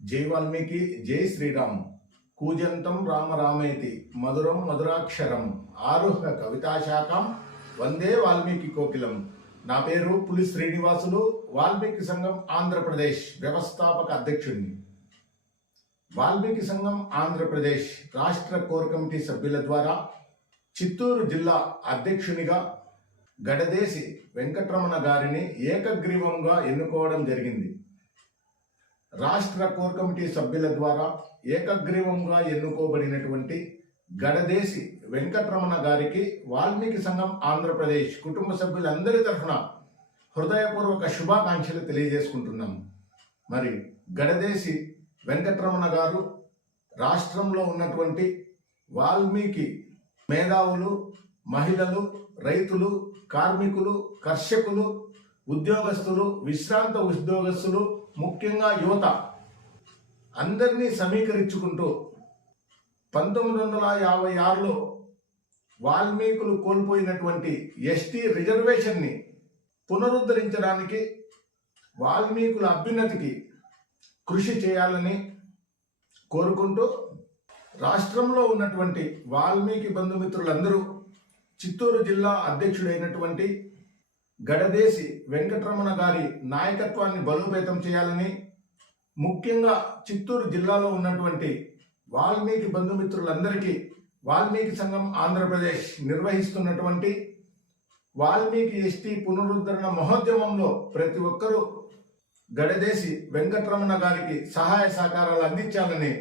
జై వాల్మీకి, జై శ్రీరామ్. కూజంతం రామ రామేతి మధురం మధురాక్షరం ఆరుహ కవితాశాఖం వందే వాల్మీకి కోకిలం. నా పేరు పులి శ్రీనివాసులు, వాల్మీకి సంఘం ఆంధ్రప్రదేశ్ వ్యవస్థాపక అధ్యక్షుడిని. వాల్మీకి సంఘం ఆంధ్రప్రదేశ్ రాష్ట్ర కోర్ కమిటీ సభ్యుల ద్వారా చిత్తూరు జిల్లా అధ్యక్షునిగా గడదేసి వెంకటరమణ గారిని ఏకగ్రీవంగా ఎన్నుకోవడం జరిగింది. రాష్ట్ర కోర్ కమిటీ సభ్యుల ద్వారా ఏకగ్రీవంగా ఎన్నుకోబడినటువంటి గడదేసి వెంకటరమణ గారికి వాల్మీకి సంఘం ఆంధ్రప్రదేశ్ కుటుంబ సభ్యులందరి తరఫున హృదయపూర్వక శుభాకాంక్షలు తెలియజేసుకుంటున్నాం. మరి గడదేసి వెంకటరమణ గారు రాష్ట్రంలో ఉన్నటువంటి వాల్మీకి మేధావులు, మహిళలు, రైతులు, కార్మికులు, కర్షకులు, ఉద్యోగస్తులు, విశ్రాంత ఉద్యోగస్తులు, ముఖ్యంగా యువత అందరినీ సమీకరించుకుంటూ 1956లో వాల్మీకులు కోల్పోయినటువంటి ఎస్టీ రిజర్వేషన్ని పునరుద్ధరించడానికి, వాల్మీకుల అభ్యున్నతికి కృషి చేయాలని కోరుకుంటూ రాష్ట్రంలో ఉన్నటువంటి వాల్మీకి బంధుమిత్రులందరూ చిత్తూరు జిల్లా అధ్యక్షుడైనటువంటి గడదేసి వెంకటరమణ గారి నాయకత్వాన్ని బలోపేతం చేయాలని, ముఖ్యంగా చిత్తూరు జిల్లాలో ఉన్నటువంటి వాల్మీకి బంధుమిత్రులందరికీ వాల్మీకి సంఘం ఆంధ్రప్రదేశ్ నిర్వహిస్తున్నటువంటి వాల్మీకి ఎస్టీ పునరుద్ధరణ మహోద్యమంలో ప్రతి ఒక్కరూ గడదేసి వెంకటరమణ గారికి సహాయ సహకారాలు అందించాలని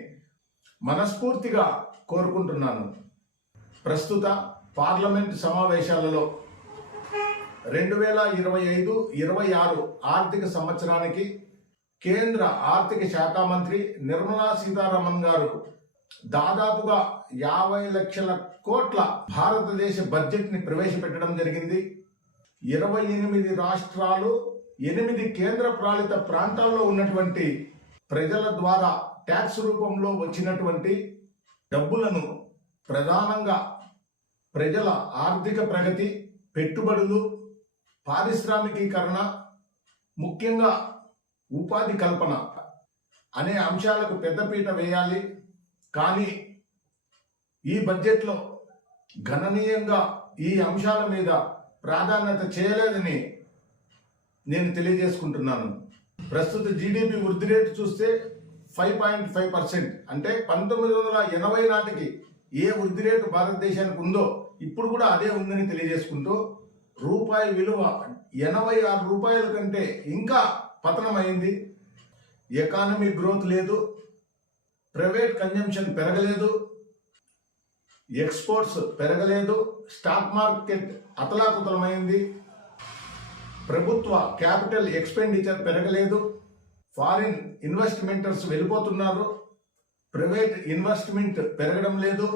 మనస్ఫూర్తిగా కోరుకుంటున్నాను. ప్రస్తుత పార్లమెంట్ సమావేశాలలో 2025-26 ఆర్థిక సంవత్సరానికి కేంద్ర ఆర్థిక శాఖ మంత్రి నిర్మలా సీతారామన్ గారు దాదాపుగా 50 లక్షల కోట్ల భారతదేశ బడ్జెట్ని ప్రవేశపెట్టడం జరిగింది. 28 రాష్ట్రాలు, 8 కేంద్ర పాలిత ప్రాంతాల్లో ఉన్నటువంటి ప్రజల ద్వారా ట్యాక్స్ రూపంలో వచ్చినటువంటి డబ్బులను ప్రధానంగా ప్రజల ఆర్థిక ప్రగతి, పెట్టుబడులు, పారిశ్రామికీకరణ, ముఖ్యంగా ఉపాధి కల్పన అనే అంశాలకు పెద్దపీట వేయాలి. కానీ ఈ బడ్జెట్లో గణనీయంగా ఈ అంశాల మీద ప్రాధాన్యత చేయలేదని నేను తెలియజేసుకుంటున్నాను. ప్రస్తుత జీడిపి వృద్ధి రేటు చూస్తే 5.5%, అంటే 1980 నాటికి ఏ వృద్ధి రేటు భారతదేశానికి ఉందో ఇప్పుడు కూడా అదే ఉందని తెలియజేసుకుంటూ, రూపాయి విలువ 86 రూపాయల కంటే ఇంకా పతనమైంది. ఎకానమీ గ్రోత్ లేదు, ప్రైవేట్ కన్జంప్షన్ పెరగలేదు, ఎక్స్పోర్ట్స్ పెరగలేదు, స్టాక్ మార్కెట్ అతలాకుతలమైంది, ప్రభుత్వ క్యాపిటల్ ఎక్స్పెండిచర్ పెరగలేదు, ఫారిన్ ఇన్వెస్ట్మెంటర్స్ వెళ్ళిపోతున్నారు, ప్రైవేట్ ఇన్వెస్ట్మెంట్ పెరగడం లేదు,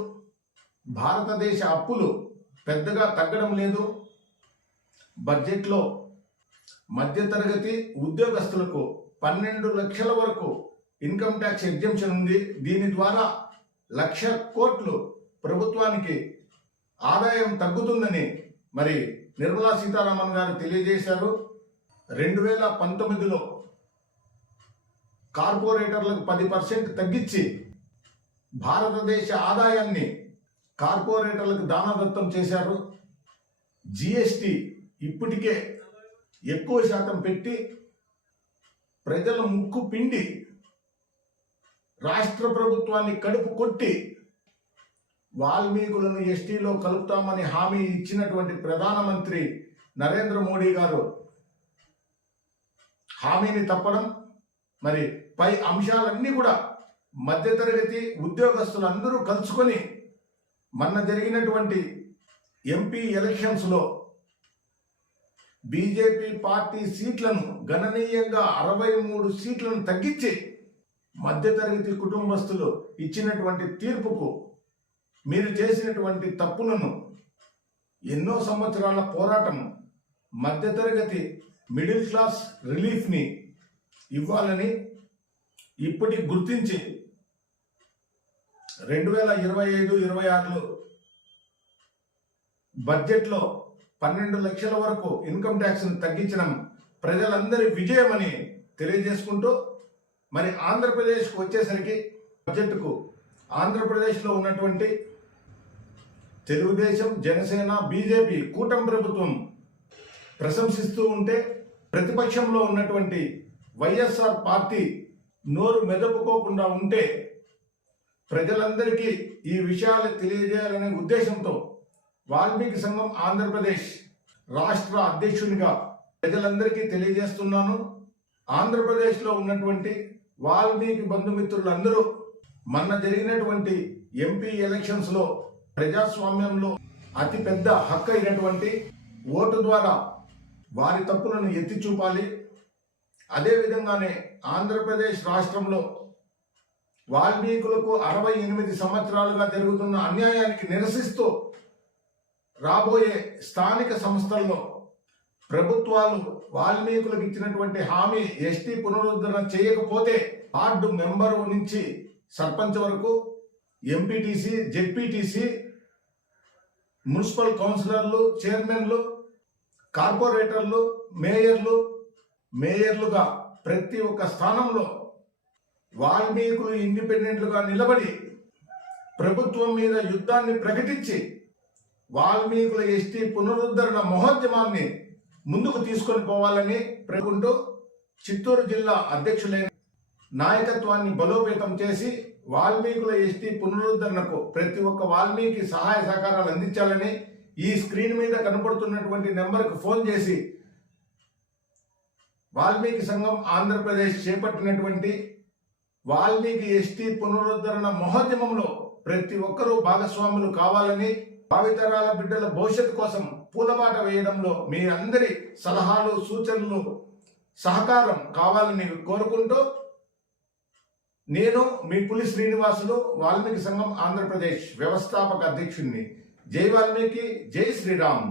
భారతదేశ అప్పులు పెద్దగా తగ్గడం లేదు. బడ్జెట్లో మధ్యతరగతి ఉద్యోగస్తులకు 12 లక్షల వరకు ఇన్కమ్ ట్యాక్స్ ఎగ్జంప్షన్ ఉంది. దీని ద్వారా 1,00,000 కోట్లు ప్రభుత్వానికి ఆదాయం తగ్గుతుందని మరి నిర్మలా సీతారామన్ గారు తెలియజేశారు. 2019లో కార్పొరేటర్లకు 10% తగ్గించి భారతదేశ ఆదాయాన్ని కార్పొరేటర్లకు దానదత్తం చేశారు. జిఎస్టి ఇప్పటికే ఎక్కువ శాతం పెట్టి ప్రజల ముక్కు పిండి రాష్ట్ర ప్రభుత్వాన్ని కడుపు కొట్టి వాల్మీకులను ఎస్టీలో కలుపుతామని హామీ ఇచ్చినటువంటి ప్రధానమంత్రి నరేంద్ర మోడీ గారు హామీని తప్పడం, మరి పై అంశాలన్నీ కూడా మధ్యతరగతి ఉద్యోగస్తులందరూ కలుసుకొని మొన్న జరిగినటువంటి ఎంపీ ఎలక్షన్స్లో బీజేపీ పార్టీ సీట్లను గణనీయంగా 63 సీట్లను తగ్గించి మధ్యతరగతి కుటుంబస్తులు ఇచ్చినటువంటి తీర్పుకు, మీరు చేసినటువంటి తప్పులను, ఎన్నో సంవత్సరాల పోరాటం, మధ్యతరగతి మిడిల్ క్లాస్ రిలీఫ్ని ఇవ్వాలని ఇప్పటికి గుర్తించి 2025-26లో బడ్జెట్లో 12 లక్షల వరకు ఇన్కమ్ ట్యాక్స్ను తగ్గించడం ప్రజలందరి విజయమని తెలియజేసుకుంటూ మరి ఆంధ్రప్రదేశ్కు వచ్చేసరికి బడ్జెట్కు ఆంధ్రప్రదేశ్లో ఉన్నటువంటి తెలుగుదేశం, జనసేన, బీజేపీ కూటమి ప్రభుత్వం ప్రశంసిస్తూ ఉంటే ప్రతిపక్షంలో ఉన్నటువంటి వైఎస్ఆర్ పార్టీ నోరు మెదపుకోకుండా ఉంటే ప్రజలందరికీ ఈ విషయాలు తెలియజేయాలనే ఉద్దేశంతో వాల్మీకి సంఘం ఆంధ్రప్రదేశ్ రాష్ట్ర అధ్యక్షునిగా ప్రజలందరికీ తెలియజేస్తున్నాను. ఆంధ్రప్రదేశ్లో ఉన్నటువంటి వాల్మీకి బంధుమిత్రులందరూ మొన్న జరిగినటువంటి ఎంపీ ఎలక్షన్స్లో ప్రజాస్వామ్యంలో అతిపెద్ద హక్కు అయినటువంటి ఓటు ద్వారా వారి తప్పులను ఎత్తి చూపాలి. అదేవిధంగానే ఆంధ్రప్రదేశ్ రాష్ట్రంలో వాల్మీకులకు 68 సంవత్సరాలుగా జరుగుతున్న అన్యాయానికి నిరసిస్తూ రాబోయే స్థానిక సంస్థల్లో ప్రభుత్వాలు వాల్మీకులకు ఇచ్చినటువంటి హామీ ఎస్టీ పునరుద్ధరణ చేయకపోతే వార్డు మెంబరు నుంచి సర్పంచ్ వరకు, ఎంపీటీసీ, జెడ్పీటీసీ, మున్సిపల్ కౌన్సిలర్లు, చైర్మన్లు, కార్పొరేటర్లు, మేయర్లుగా ప్రతి ఒక్క స్థానంలో వాల్మీకులు ఇండిపెండెంట్లుగా నిలబడి ప్రభుత్వం మీద యుద్ధాన్ని ప్రకటించి వాల్మీకుల ఎస్టీ పునరుద్ధరణ మహోద్యమాన్ని ముందుకు తీసుకొని పోవాలని ప్రకుంటూ చిత్తూరు జిల్లా అధ్యక్షులైన నాయకత్వాన్ని బలోపేతం చేసి వాల్మీకుల ఎస్టీ పునరుద్ధరణకు ప్రతి ఒక్క వాల్మీకి సహాయ సహకారాలు అందించాలని ఈ స్క్రీన్ మీద కనపడుతున్నటువంటి నెంబర్కు ఫోన్ చేసి వాల్మీకి సంఘం ఆంధ్రప్రదేశ్ చేపట్టినటువంటి వాల్మీకి ఎస్టీ పునరుద్ధరణ మహోద్యమంలో ప్రతి ఒక్కరూ భాగస్వాములు కావాలని, భావితరాల బిడ్డల భవిష్యత్తు కోసం పూలబాట వేయడంలో మీ అందరి సలహాలు, సూచనలు, సహకారం కావాలని కోరుకుంటూ నేను మీ పులి శ్రీనివాసులు, వాల్మీకి సంఘం ఆంధ్రప్రదేశ్ వ్యవస్థాపక అధ్యక్షుడిని. జై వాల్మీకి, జై శ్రీరామ్.